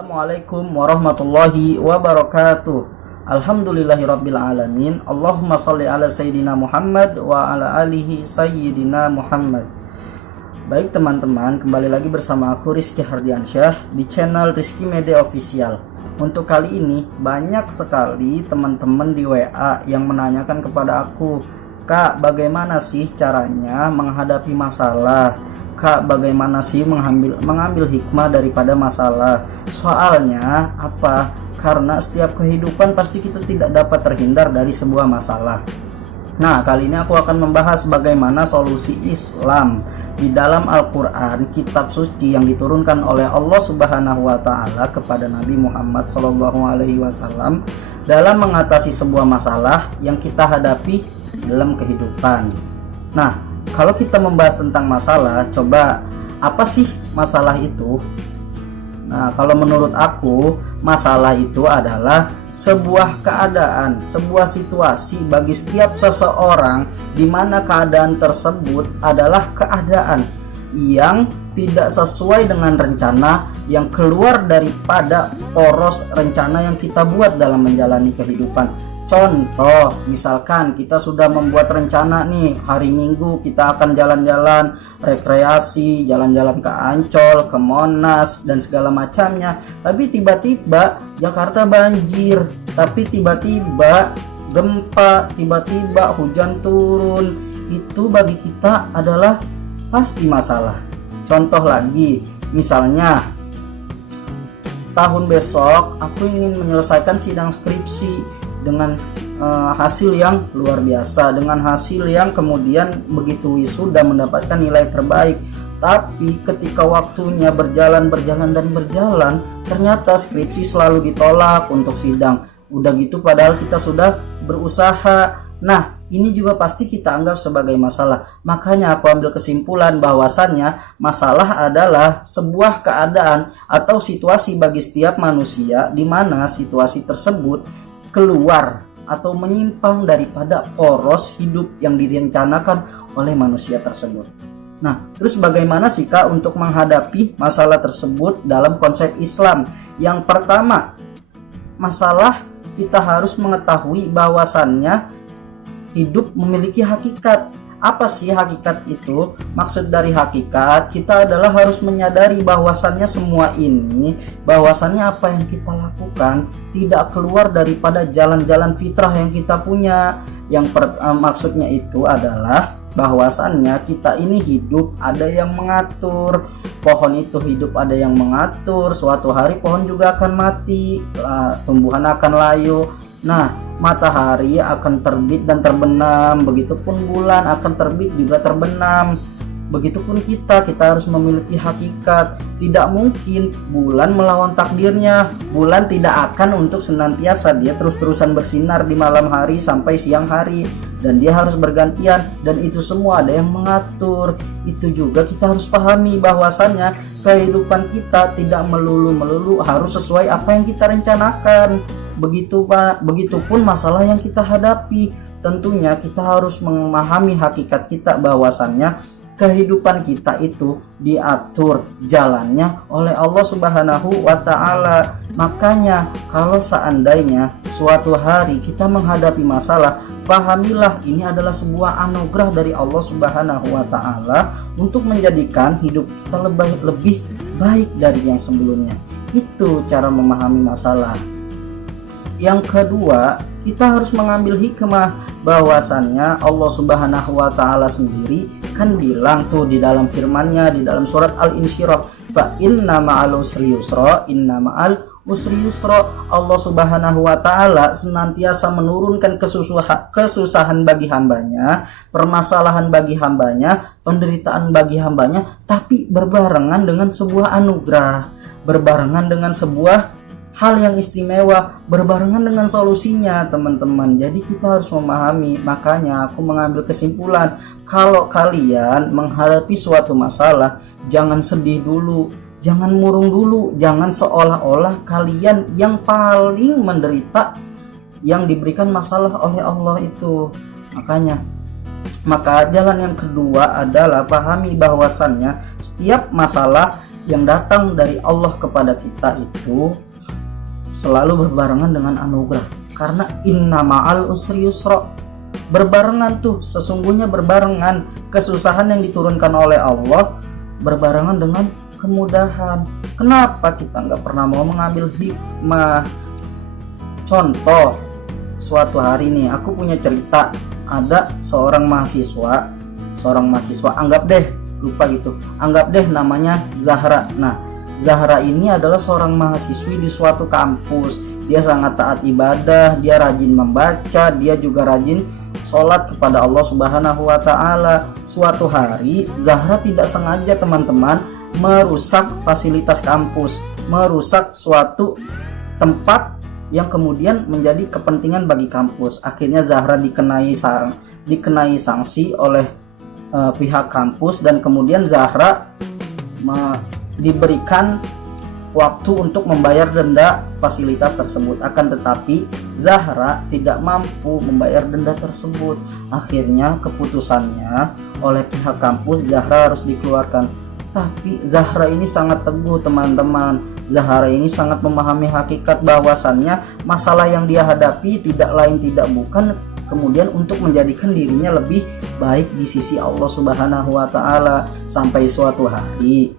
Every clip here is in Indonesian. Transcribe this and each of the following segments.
Assalamualaikum warahmatullahi wabarakatuh. Alhamdulillahirabbil alamin. Allahumma shalli ala sayyidina Muhammad wa ala alihi sayyidina Muhammad. Baik teman-teman, kembali lagi bersama aku Rizky Hardiansyah di channel Rizky Media Official. Untuk kali ini banyak sekali teman-teman di WA yang menanyakan kepada aku, "Kak, bagaimana sih caranya menghadapi masalah? Kak, bagaimana sih mengambil hikmah daripada masalah?" Soalnya apa? Karena setiap kehidupan pasti kita tidak dapat terhindar dari sebuah masalah. Nah, kali ini aku akan membahas bagaimana solusi Islam di dalam Al-Quran, kitab suci yang diturunkan oleh Allah Subhanahu wa Ta'ala kepada Nabi Muhammad SAW dalam mengatasi sebuah masalah yang kita hadapi dalam kehidupan. Nah, kalau kita membahas tentang masalah, coba apa sih masalah itu? Nah, kalau menurut aku, masalah itu adalah sebuah keadaan, sebuah situasi bagi setiap seseorang di mana keadaan tersebut adalah keadaan yang tidak sesuai dengan rencana, yang keluar daripada poros rencana yang kita buat dalam menjalani kehidupan. Contoh, misalkan kita sudah membuat rencana nih, hari Minggu kita akan jalan-jalan, rekreasi, jalan-jalan ke Ancol, ke Monas, dan segala macamnya. Tapi tiba-tiba Jakarta banjir, tapi tiba-tiba gempa, tiba-tiba hujan turun. Itu bagi kita adalah pasti masalah. Contoh lagi, misalnya tahun besok aku ingin menyelesaikan sidang skripsi dengan hasil yang luar biasa, dengan hasil yang kemudian begitu wisuda mendapatkan nilai terbaik. Tapi ketika waktunya berjalan, ternyata skripsi selalu ditolak untuk sidang. Udah gitu padahal kita sudah berusaha. Nah, ini juga pasti kita anggap sebagai masalah. Makanya aku ambil kesimpulan bahwasannya masalah adalah sebuah keadaan atau situasi bagi setiap manusia di mana situasi tersebut keluar atau menyimpang daripada poros hidup yang direncanakan oleh manusia tersebut. Nah, terus bagaimana sih Kak untuk menghadapi masalah tersebut dalam konsep Islam? Yang pertama, masalah kita harus mengetahui bahwasannya hidup memiliki hakikat. Apa sih hakikat itu? Maksud dari hakikat, kita adalah harus menyadari bahwasannya semua ini, bahwasannya apa yang kita lakukan tidak keluar daripada jalan-jalan fitrah yang kita punya. Maksudnya itu adalah bahwasannya kita ini hidup ada yang mengatur. Pohon itu hidup ada yang mengatur. Suatu hari pohon juga akan mati, tumbuhan akan layu. Nah, matahari akan terbit dan terbenam, begitupun bulan akan terbit juga terbenam. Begitupun kita harus memiliki hakikat. Tidak mungkin bulan melawan takdirnya. Bulan tidak akan untuk senantiasa dia terus-terusan bersinar di malam hari sampai siang hari, dan dia harus bergantian, dan itu semua ada yang mengatur. Itu juga kita harus pahami bahwasannya kehidupan kita tidak melulu harus sesuai apa yang kita rencanakan. Begitupun masalah yang kita hadapi. Tentunya kita harus memahami hakikat kita bahwasannya kehidupan kita itu diatur jalannya oleh Allah Subhanahu wa Ta'ala. Makanya kalau seandainya suatu hari kita menghadapi masalah, pahamilah ini adalah sebuah anugerah dari Allah Subhanahu wa Ta'ala untuk menjadikan hidup kita lebih baik dari yang sebelumnya. Itu cara memahami masalah. Yang kedua, kita harus mengambil hikmah bahwasannya Allah Subhanahu wa Ta'ala sendiri kan bilang tuh di dalam firman-Nya di dalam surat Al-Insyirah, fa inna ma'al usri yusra, inna ma'al usri yusra. Allah Subhanahu wa Ta'ala senantiasa menurunkan kesusahan bagi hambanya, permasalahan bagi hambanya, penderitaan bagi hambanya, tapi berbarengan dengan sebuah anugerah, berbarengan dengan sebuah hal yang istimewa, berbarengan dengan solusinya, teman-teman. Jadi kita harus memahami. Makanya aku mengambil kesimpulan, kalau kalian menghadapi suatu masalah, jangan sedih dulu, jangan murung dulu, jangan seolah-olah kalian yang paling menderita yang diberikan masalah oleh Allah itu. Maka jalan yang kedua adalah pahami bahwasannya setiap masalah yang datang dari Allah kepada kita itu selalu berbarengan dengan anugerah. Karena inna ma'al usri yusra, berbarengan tuh, sesungguhnya berbarengan kesusahan yang diturunkan oleh Allah berbarengan dengan kemudahan. Kenapa kita nggak pernah mau mengambil hikmah? Contoh, suatu hari nih aku punya cerita, ada seorang mahasiswa, anggap deh namanya Zahra. Nah, Zahra ini adalah seorang mahasiswi di suatu kampus. Dia sangat taat ibadah, dia rajin membaca, dia juga rajin sholat kepada Allah Subhanahu wa Ta'ala. Suatu hari Zahra tidak sengaja, teman-teman, merusak fasilitas kampus, merusak suatu tempat yang kemudian menjadi kepentingan bagi kampus. Akhirnya Zahra dikenai sanksi oleh pihak kampus, dan kemudian Zahra diberikan waktu untuk membayar denda fasilitas tersebut. Akan tetapi Zahra tidak mampu membayar denda tersebut. Akhirnya keputusannya oleh pihak kampus, Zahra harus dikeluarkan. Tapi Zahra ini sangat teguh, teman-teman. Zahra ini sangat memahami hakikat bahwasannya masalah yang dia hadapi tidak lain tidak bukan kemudian untuk menjadikan dirinya lebih baik di sisi Allah Subhanahu wa Ta'ala. Sampai suatu hari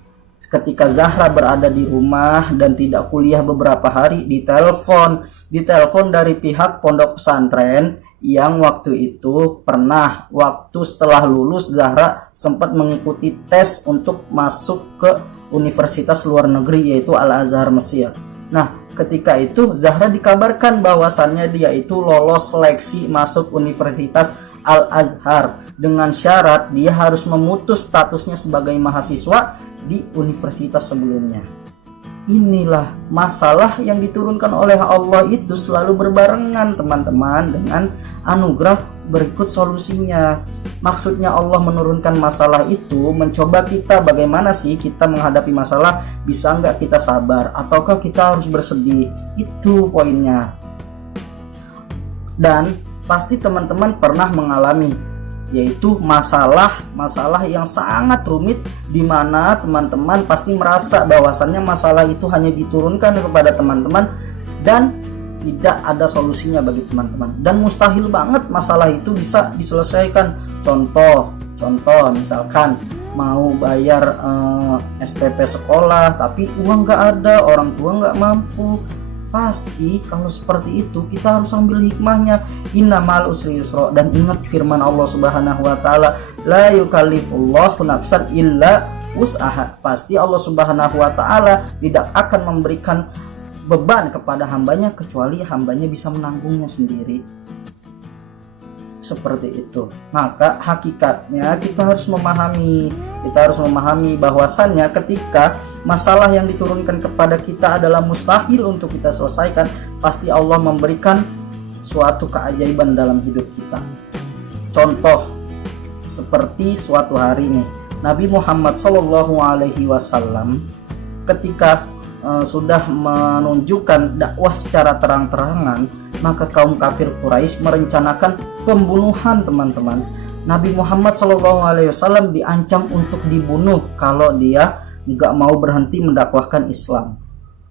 ketika Zahra berada di rumah dan tidak kuliah beberapa hari, ditelepon dari pihak pondok pesantren yang waktu itu pernah, waktu setelah lulus, Zahra sempat mengikuti tes untuk masuk ke universitas luar negeri, yaitu Al-Azhar Mesir. Nah, ketika itu Zahra dikabarkan bahwasannya dia itu lolos seleksi masuk Universitas Al-Azhar dengan syarat dia harus memutus statusnya sebagai mahasiswa di universitas sebelumnya. Inilah masalah yang diturunkan oleh Allah itu selalu berbarengan, teman-teman, dengan anugerah berikut solusinya. Maksudnya Allah menurunkan masalah itu mencoba kita bagaimana sih kita menghadapi masalah, bisa nggak kita sabar ataukah kita harus bersedih. Itu poinnya. Dan pasti teman-teman pernah mengalami, yaitu masalah yang sangat rumit, di mana teman-teman pasti merasa bahwasannya masalah itu hanya diturunkan kepada teman-teman dan tidak ada solusinya bagi teman-teman, dan mustahil banget masalah itu bisa diselesaikan. Contoh misalkan mau bayar SPP sekolah tapi uang nggak ada, orang tua nggak mampu. Pasti kalau seperti itu kita harus ambil hikmahnya, innamal usri yusra. Dan ingat firman Allah Subhanahu wa Ta'ala, la yukallifullahu nafsan illa wus'aha. Pasti Allah Subhanahu wa Ta'ala tidak akan memberikan beban kepada hambanya kecuali hambanya bisa menanggungnya sendiri. Seperti itu. Maka hakikatnya kita harus memahami bahwasannya ketika masalah yang diturunkan kepada kita adalah mustahil untuk kita selesaikan, pasti Allah memberikan suatu keajaiban dalam hidup kita. Contoh seperti suatu hari nih, Nabi Muhammad SAW ketika sudah menunjukkan dakwah secara terang-terangan, maka kaum kafir Quraisy merencanakan pembunuhan, teman-teman. Nabi Muhammad SAW diancam untuk dibunuh kalau dia nggak mau berhenti mendakwahkan Islam.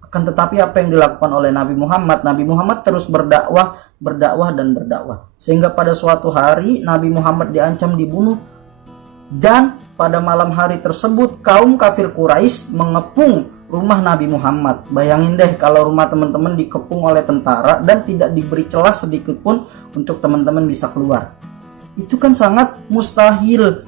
Akan tetapi apa yang dilakukan oleh Nabi Muhammad? Nabi Muhammad terus berdakwah, sehingga pada suatu hari Nabi Muhammad diancam dibunuh, dan pada malam hari tersebut kaum kafir Quraisy mengepung rumah Nabi Muhammad. Bayangin deh kalau rumah teman-teman dikepung oleh tentara dan tidak diberi celah sedikit pun untuk teman-teman bisa keluar. Itu kan sangat mustahil.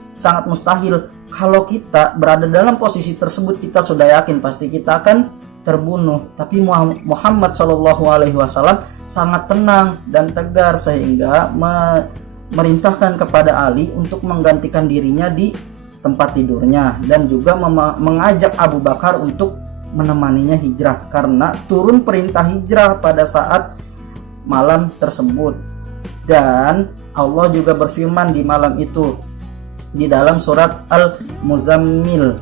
Kalau kita berada dalam posisi tersebut, kita sudah yakin pasti kita akan terbunuh. Tapi Muhammad SAW sangat tenang dan tegar sehingga merintahkan kepada Ali untuk menggantikan dirinya di tempat tidurnya, dan juga mengajak Abu Bakar untuk menemaninya hijrah karena turun perintah hijrah pada saat malam tersebut. Dan Allah juga berfirman di malam itu di dalam surat Al-Muzammil,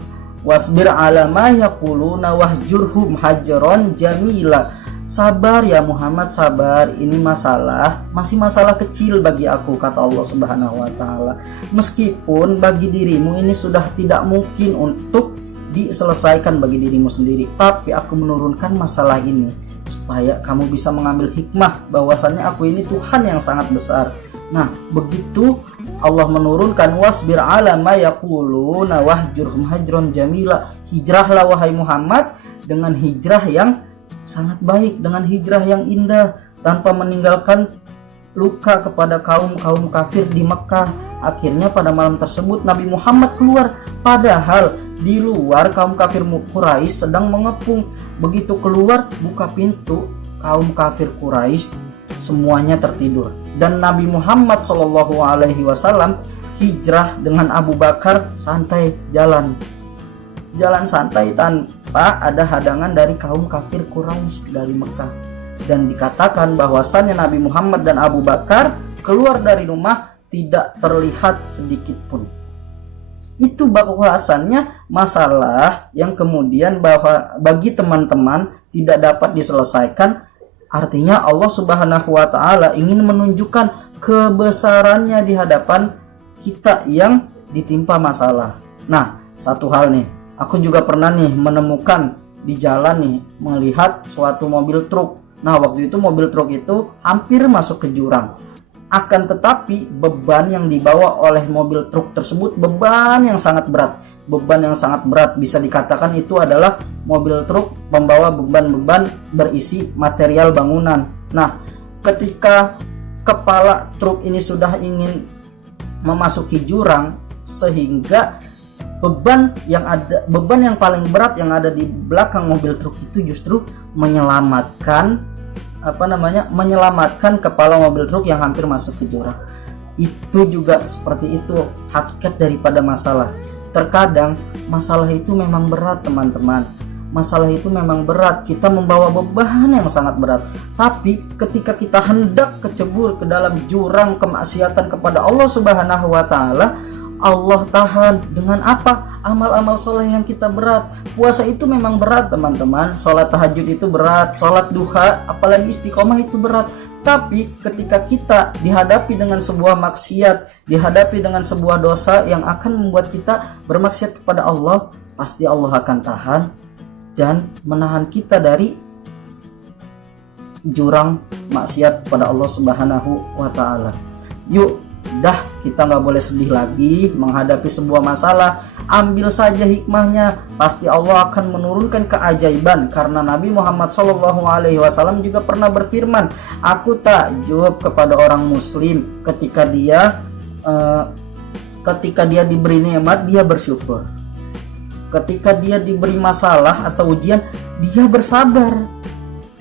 wasbir ala ma yaquluna wahjurhum hajron jamila. Sabar ya Muhammad, sabar, ini masih masalah kecil bagi aku, kata Allah Subhanahu wa Ta'ala. Meskipun bagi dirimu ini sudah tidak mungkin untuk diselesaikan bagi dirimu sendiri, tapi aku menurunkan masalah ini supaya kamu bisa mengambil hikmah bahwasannya aku ini Tuhan yang sangat besar. Nah, begitu Allah menurunkan wasbir ala ma yaquluna wahjurhum hajron jamila. Hijrahlah wahai Muhammad dengan hijrah yang sangat baik, dengan hijrah yang indah, tanpa meninggalkan luka kepada kaum kafir di Mekah. Akhirnya pada malam tersebut Nabi Muhammad keluar, padahal di luar kaum kafir Quraisy sedang mengepung. Begitu keluar, buka pintu, kaum kafir Quraisy semuanya tertidur, dan Nabi Muhammad SAW hijrah dengan Abu Bakar santai, jalan santai tanpa ada hadangan dari kaum kafir Quraisy dari Mekah. Dan dikatakan bahwasannya Nabi Muhammad dan Abu Bakar keluar dari rumah tidak terlihat sedikit pun. Itu bahwasannya masalah yang kemudian bahwa bagi teman-teman tidak dapat diselesaikan. Artinya Allah Subhanahu wa Ta'ala ingin menunjukkan kebesarannya di hadapan kita yang ditimpa masalah. Nah, satu hal nih, aku juga pernah nih menemukan di jalan nih, melihat suatu mobil truk. Nah, waktu itu mobil truk itu hampir masuk ke jurang. Akan tetapi beban yang dibawa oleh mobil truk tersebut beban yang sangat berat. Beban yang sangat berat, bisa dikatakan itu adalah mobil truk membawa beban-beban berisi material bangunan. Nah, ketika kepala truk ini sudah ingin memasuki jurang, sehingga beban yang paling berat yang ada di belakang mobil truk itu justru menyelamatkan kepala mobil truk yang hampir masuk ke jurang. Itu juga seperti itu hakikat daripada masalah. Terkadang masalah itu memang berat, teman-teman. Masalah itu memang berat, kita membawa beban yang sangat berat. Tapi ketika kita hendak kecebur ke dalam jurang kemaksiatan kepada Allah Subhanahu wa Ta'ala, Allah tahan dengan apa? Amal-amal soleh yang kita berat. Puasa itu memang berat, teman-teman. Sholat tahajud itu berat, sholat duha, apalagi istiqomah itu berat. Tapi ketika kita dihadapi dengan sebuah maksiat, dihadapi dengan sebuah dosa yang akan membuat kita bermaksiat kepada Allah, pasti Allah akan tahan dan menahan kita dari jurang maksiat kepada Allah Subhanahu wa Ta'ala. Yuk, dah, kita nggak boleh sedih lagi menghadapi sebuah masalah. Ambil saja hikmahnya, pasti Allah akan menurunkan keajaiban. Karena Nabi Muhammad SAW juga pernah berfirman, aku takjub kepada orang muslim ketika dia diberi nikmat dia bersyukur, ketika dia diberi masalah atau ujian dia bersabar.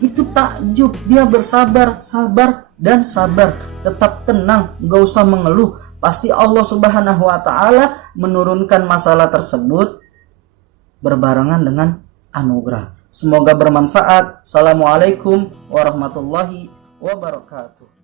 Itu takjub, dia bersabar, sabar dan sabar, tetap tenang, gak usah mengeluh. Pasti Allah Subhanahu wa Ta'ala menurunkan masalah tersebut berbarengan dengan anugerah. Semoga bermanfaat. Assalamualaikum warahmatullahi wabarakatuh.